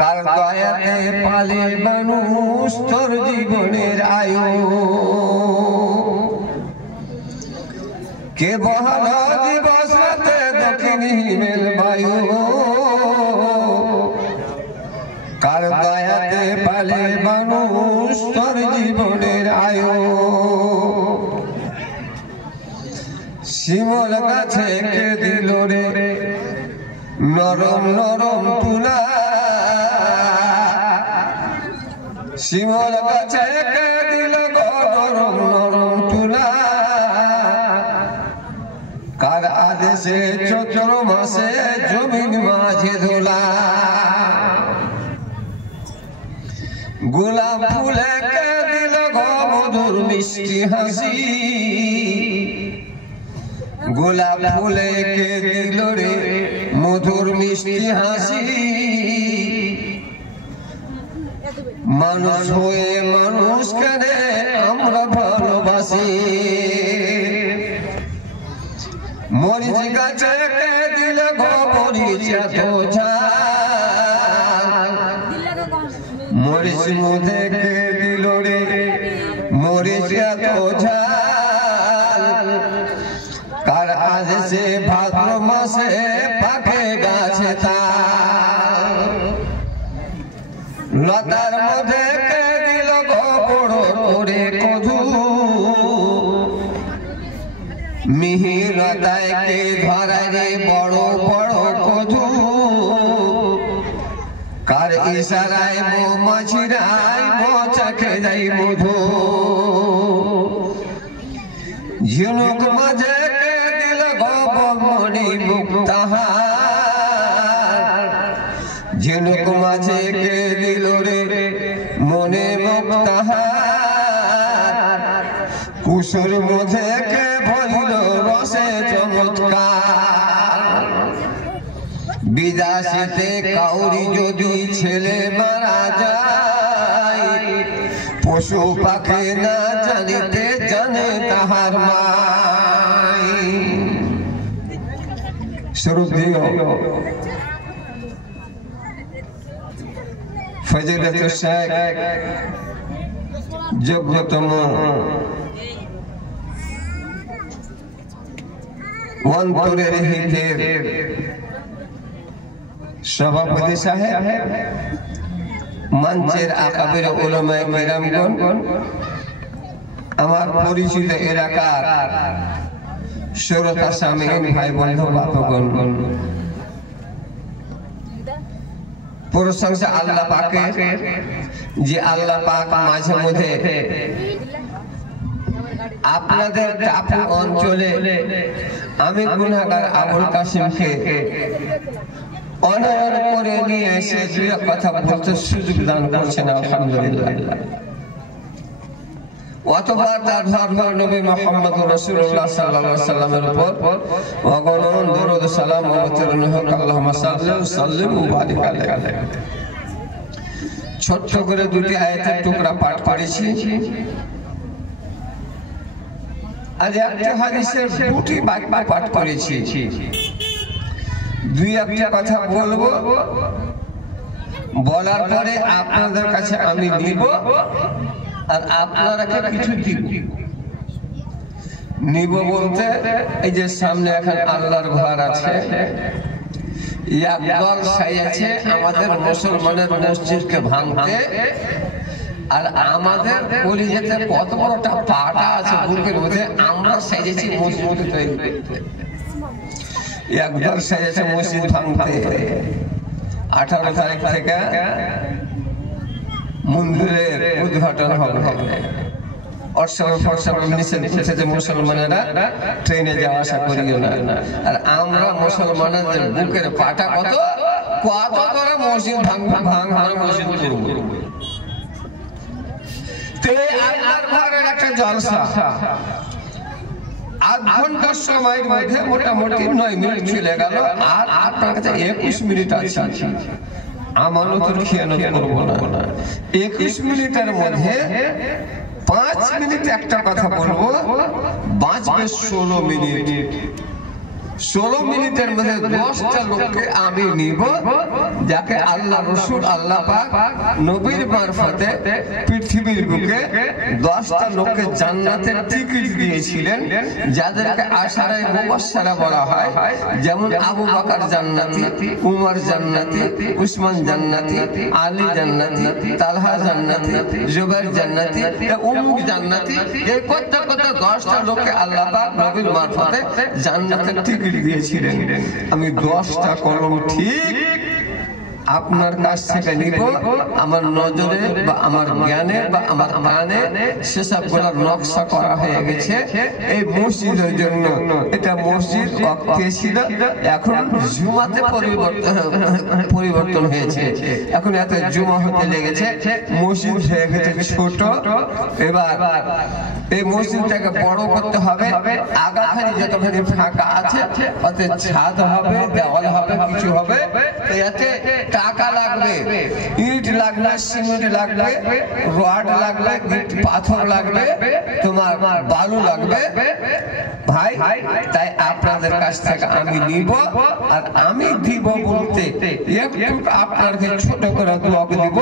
কার দয়াতে পালে মানুষ তোর জীবনের আয়ু কে বহাল দিবস রাতে দক্ষিণ হিমেল বায়ু কার দয়াতে পালে মানুষ তোর জীবনের আয়ু শিমল গাছে কে দিল রে নরম নরম তুলা শিমল গাছে কে দিল নরম নরম তুলা কার আদেশে চৈত্র মাসে জমিন মাঝে ধুলা গোলাপ ফুলে কে দিল মধুর মিষ্টি হাসি গোলাপ ফুলে কে দিল রে মধুর মিষ্টি হাসি মানুষ হয়ে মানুষ কেনে আমরা ভালোবাসি মরিচ গাছে কে দিল মরিচ এত ঝাল মরিচ মধ্যে কে দিল রে মরিচ এত ঝাল কার আদেশে ভাদ্র মাসে পাকে গাছে তাল লতার মধ্যে কে দিল বড় করে কধু মিহি লতায় কে ধরায় রে বড় বড় কধু কার ইশারায় মৌমাছিরাই মচা খেয়ে যায় মধু ঝিনুক মাঝে কে দিল মণি মুক্তাহার ঝিনুক মাঝে কে দিল রে মনে মুক্তাহার কুসুর মধ্যে কে ভরিল রসে চমৎকার বিদেশেতে কাউরি যদি ছেলে মারা যায় পশু পাখি না জানিতে জানে তাহার মাই স্বরূপ দিও ফজিলতুল শেখ যোগ্যতম অন্তরের হিতের সভাপতি সাহেব মঞ্চের আকাবির উলামায়ে কিরামগণ আমার পরিচিত এলাকার শ্রোতা সামিন ভাই বন্ধু বাপগণ প্রশংসা আল্লাহ পাকের যে আল্লাহ পাক মাঝে মধ্যে আপনাদের টাপু অঞ্চলে আমি গুনাহগার আবুল কাসিমকে অনয়ন করে নিয়ে এসে দুই কথা বলতে সুযোগ দান করছেন আলহামদুলিল্লাহ অথবা তার ধর্ম নবী মুহাম্মদ রাসূলুল্লাহ সাল্লাল্লাহু আলাইহি সাল্লামের উপর অগণন দরুদ সালাম অবতীর্ণ হোক আল্লাহুম্মা সাল্লি ওয়া সাল্লিম ওয়া বারিক আলাইহি ছোট করে দুটি আয়াতের টুকরা পাঠ করেছি আজ একটা হাদিসের দুটি বাক্য পাঠ করেছি দুই একটা কথা বলবো বলার পরে আপনাদের কাছে আমি নিব আর আপনারা কিছু দিব নিব বলতে এই যে সামনে এখন আল্লাহর ঘর আছে একদল সাইয়াছে আমাদের মুসলমানের মসজিদকে ভাঙতে আর আমাদের কলিজাতে কত বড়টা পাটা আছে বুকের মধ্যে আমরা সাইয়েছি মসজিদ তৈরি করতে একদল সাইয়েছে মসজিদ ভাঙতে 18 তারিখ থেকে মন্দিরের উদ্ঘাটন হবে মুসলমানেরা ট্রেনে যাওয়া আসা করিও না আর আমরা মুসলমানদের বুকের পাটা কত কত করে মসজিদ ভাঙা মসজিদ করব আল্লাহর ঘরের একটা জলসা আধ ঘন্টার সময়ের মধ্যে মোটামুটি 9 মিনিট চলে গেল আর আপনার কাছে 21 মিনিট আছে আমানতের খেয়ানত করব না 21 মিনিটের মধ্যে 5 মিনিট একটা কথা বলবো বাঁচবে 16 মিনিট 16 মিনিটের মধ্যে 10টা লোককে আমি নিব, যাকে আল্লাহ রসুল আল্লাহ পাক নবীর মারফতে পৃথিবীর বুকে 10টা লোককে জান্নাতের টিকিট দিয়েছিলেন, যাদেরকে আশারায়ে মুবাশশারা বলা হয়। যেমন আবু বকর জান্নাতি, উমর জান্নাতি, উসমান জান্নাতি, আলী জান্নাতি, তালহা জান্নাতি, জুবাইর জান্নাতি, অমুক জান্নাতি। এই কত 10টা লোককে আল্লাহ পাক নবীর মারফতে জান্নাতের টিকিট দিয়েছিলেন। আমি 10টা কলম ঠিক আপনার কাছ থেকে নিব, আমার নজরে বা আমার জ্ঞানে বা আমার কানে সেসব গুলোর নকশা করা হয়ে গেছে এই মসজিদের জন্য। এটা মসজিদ ওয়াক্তে ছিল, এখন জুমাতে পরিবর্তন হয়েছে। এখন এত জুমা হতে লেগেছে, মসজিদ হয়ে গেছে ছোট। এবার এই মসজিদটাকে বড় করতে হবে। আগাখানি যতখানি ফাঁকা আছে ওতে ছাদ হবে, দেওয়াল হবে, কিছু হবে। এতে টাকা লাগবে, ইট লাগবে, সিমেন্ট লাগবে, রড লাগবে, পাথর লাগবে, তোমার বালু লাগবে ভাই। তাই আপনাদের কাছ থেকে আমি নিব, আর আমি দিব বলতে একটু আপনাকে ছোট করে দোয়া দিব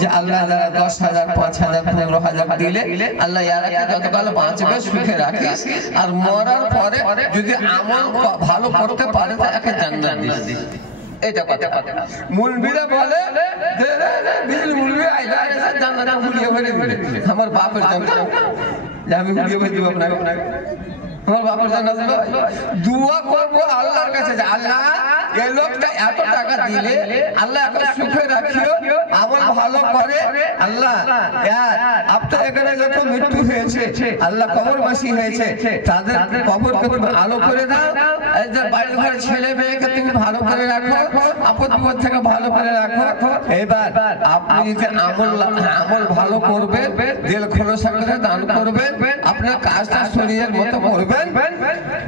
যে আল্লাহ যারা 10,000, 5,000, 15,000 দিলে আল্লাহ ইয়ারাকে যতকাল বাঁচবে সুখে রাখিস, আর মরার পরে যদি আমল ভালো করতে পারে তাকে জান্নাত দিস। এটা কথা। মুলবিরা বলে মুলবি আমার বাপের জান্নাত, আমি দিব আপনাকে, আমার বাপের জান্নাত। দুয়া করবো আল্লাহর কাছে যে আল্লাহ এই লোকটা এত টাকা দিলে আল্লাহ এত সুখে রাখিও, আমল ভালো করে আল্লাহ। আপ তো এখানে যত মৃত্যু হয়েছে আল্লাহ কবরবাসী হয়েছে, তাদের কবরকে তুমি আলো করে দাও। বাড়ির ঘরে ছেলে মেয়েকে তুমি ভালো করে রাখো, আপদ বিপদ থেকে ভালো করে রাখো। এবার আপনি যদি আমল ভালো করবেন, দিল খোলসা করে দান করবেন, আপনার কাজটা শরীরের মতো করবেন,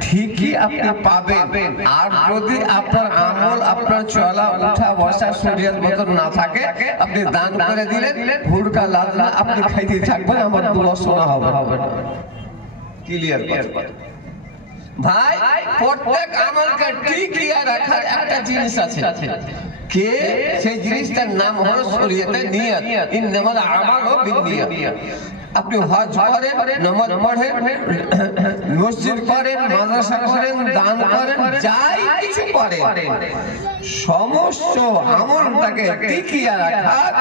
ঠিকই আপনি পাবেন। আর যদি আপনার আমল, আপনার চলা উঠা বসা শরীরের মতো না থাকে, আপনি দান করে দিলেন, হুড়কা লাদনা আপনি খাইতে থাকবেন, আমার দোয়া শোনা হবে না। ক্লিয়ার ভাই? প্রত্যেক আমলকে টিকিয়ে রাখার একটা জিনিস আছে, কে সেই জিনিসটার নাম হলো শরীয়তে নিয়ত। ইন্নামাল আমালু বিন্নিয়াত। আপনি হজ করেন, নামাজ পড়েন, মসজিদ করেন, মাদ্রাসা করেন, দান করেন, যাই কিছু করেন, সমস্ত আমলটাকে টিকিয়ে রাখার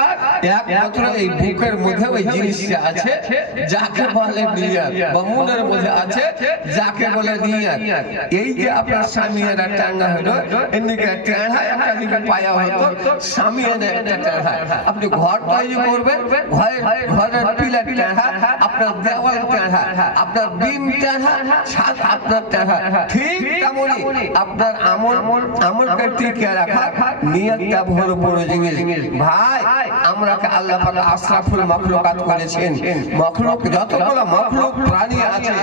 একমাত্র এই বুকের মধ্যে ওই জিনিসটা আছে যাকে বলে নিয়ত, বা মনের মধ্যে আছে যাকে বলে নিয়ত। এই যে আপনার সামিয়ানা টাঙ্গা হলো, এদিকে টেढ़া একটা দিকে পায়া হতো, সামিয়ানা একটা টেढ़া। আপনি ঘর তৈরি করবেন, ঘরের পিলার টেढ़া, আপনার দেওয়াল টেढ़া, আপনার বিম টেढ़া, ছাদ আপনার টেढ़া। ঠিক তেমনি আপনার আমলকে টিকিয়ে রাখা নিয়তটা বড় জিনিস ভাই। আমরাকে আল্লাহ পাক আশরাফুল মাখলুকাত করেছেন। মাখলুক যতগুলো মাখলুক প্রাণী আছে,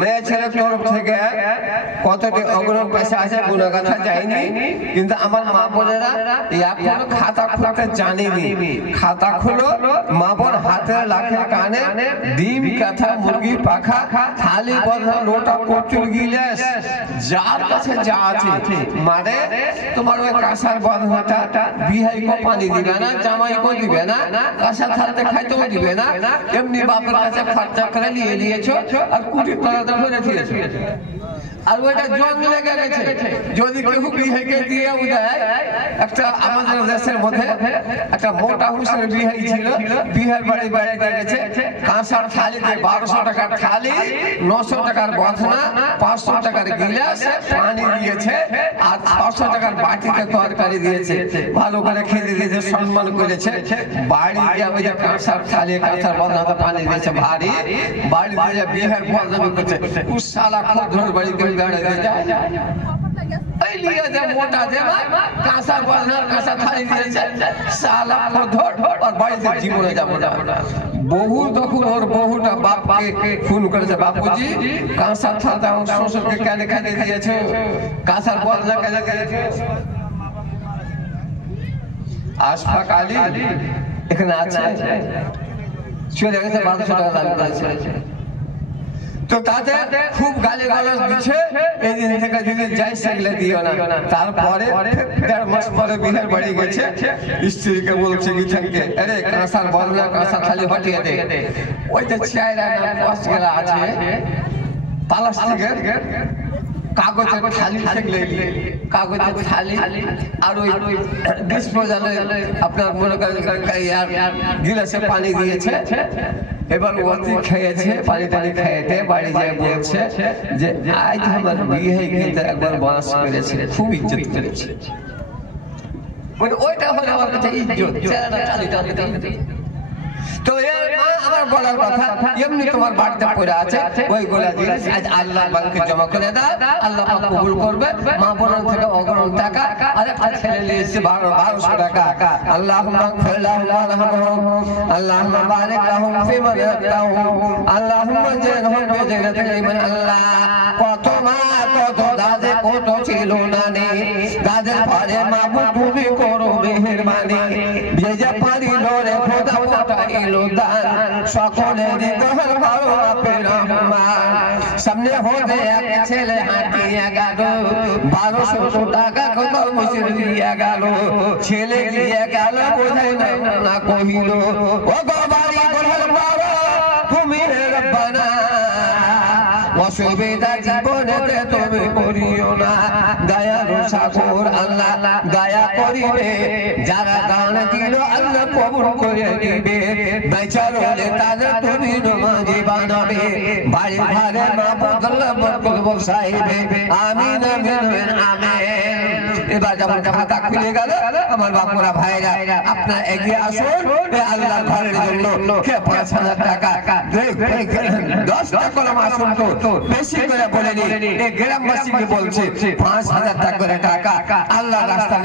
মেয়ে ছেলে তরফ থেকে কতটি অগ্রহ পয়সা আছে গুণগাথা যায়নি, কিন্তু আমার মা বোনেরা এখনো খাতা খুলতে জানেনি। খাতা খুলো, মা বোন হাতে লাখের কানে, ডিম কাঁথা, মুরগি পাখা, থালি বধা, লোটা, কচুর গিলাস, যার কাছে যা আছে, মানে তোমার ওই কাঁসার বধাটা বিহাইকে পানি দিবে না, জামাইকে দিবে না, কাঁসার থালতে খাইতেও দিবে না, এমনি বাপের কাছে খরচা করে নিয়ে নিয়েছো আর কুটি ধরে দিয়েছে। আর ওইটা জং লেগে গেছে, যদি কেউ বিহাইকে দিয়ে দেয়। একটা আমাদের দেশের মধ্যে একটা মোটা হুসের বিহাই ছিল, বিহার বাড়ি বেড়াইতে গেছে, কাঁসার থালিতে 1200 টাকার থালি, 900 টাকার বধনা, 500 টাকার গিলাস পানি দিয়েছে, আর 600 টাকার বাটিতে তরকারি দিয়েছে। ভালো করে খেতে দিয়েছে, সম্মান করেছে। বাড়ি গিয়ে ওই যে কাঁসার থালি, কাঁসার বধনাতে পানি দিয়েছে ভারী, বাড়ি দিয়ে বিহার বদনামি করছে। উস শালা খুব ধর বাড়ি করে বেড়াইতে যায়, এই লিয়ে যে মোটা দেবা কাঁসার বধনার কাঁসা থালি দিয়েছে, শালা খুব ধর আর বাড়িতে জীবনে যাবো না। বহু তখন ওর বহুটা বাপকে ফোন করেছে, বাপুজি কাঁসার থালটা আমার শ্বশুরকে কেন কেন দিয়েছে, কাঁসার বদনা কেন দিয়েছে। আশফাক আলী এখানে আছে, চলে গেছে, 1200 টাকা দাবি করেছে। তো তাতে খুব গালি গালাজ দিচ্ছে, এই দিন থেকে যদি যাই সেগুলো দিও না। তারপরে 1.5 মাস পরে বিহার বাড়ি গেছে, স্ত্রীকে বলছে কি থাকে, আরে কাঁসার বদলা কাঁসা খালি হটিয়ে দে, ওই যে চেয়ারা না পাঁচ গেলা আছে প্লাস্টিকের কাগজের থালি, সেগুলো কাগজের থালি আর ওই ডিসপোজালে আপনার মনে করেন গিলাসে পানি দিয়েছে। এবার অতি খেয়েছে, পানি টানি খেয়েতে বাড়ি যায় বলছে যে আজ আমার বিয়ে কিন্তু একবার বাঁশ করেছে, খুব ইজ্জত করেছে। মানে ওইটা হলে আমার কাছে ইজ্জত, চেহারা খালি টালি। তো আমার বলার কথা, এমনি তোমার বাড়িতে পড়ে আছে ওই গোলা জিনিস আজ আল্লাহ ব্যাংকে জমা করে দাও, আল্লাহ পাক কবুল করবে। মা বোনের থেকে অগণন টাকা, আর একটা ছেলে নিয়েছে 1200 টাকা। আল্লাহুম্মা গফির লাহুম ওয়ারহামহুম, আল্লাহুম্মা বারিক লাহুম ফিমা রাযাকতাহুম, আল্লাহুম্মা জাযিলহুম বিজান্নাতিল ঈমান। আল্লাহ কত মা কত দাদে কত ছিল নানি, দাদের পরে মাবুদ তুমি করো মেহেরবানি, ভেজা পারিল রে খোদা পাঠাইলো দান, সকলের হৃদয় ভালো আপে রহমান। সামনে হবে এক ছেলে হাঁটিয়ে গেল, 1200 টাকা কত মুসির দিয়ে গেল, ছেলে গিয়ে গেল বোঝাই না কহিল, ও গো বাড়ি বলল বাবা তুমি রব্বানা, অসুবিধা জীবনেতে তুমি করিও না, দয়ার সাগর আল্লাহ দয়া করিবে, যারা দান দিল আল্লাহ কবুল করে নিবে, বেচার হলে তাদের তুমি নমাজি বানাবে, বাড়ি ঘরে মা বদল বরকত বসাইবে, আমিন আমিন আমিন। এবার যখন খাতা খুলে গেল আমার বাপুরা ভাইরা, আপনার এগিয়ে আসুন আল্লাহর ঘরের জন্য 5,000 টাকা 10টা কলম আসুন, তো বেশি করে বলেনি, এই গ্রামবাসীকে বলছে 5,000 টাকা করে টাকা আল্লাহ রাস্তা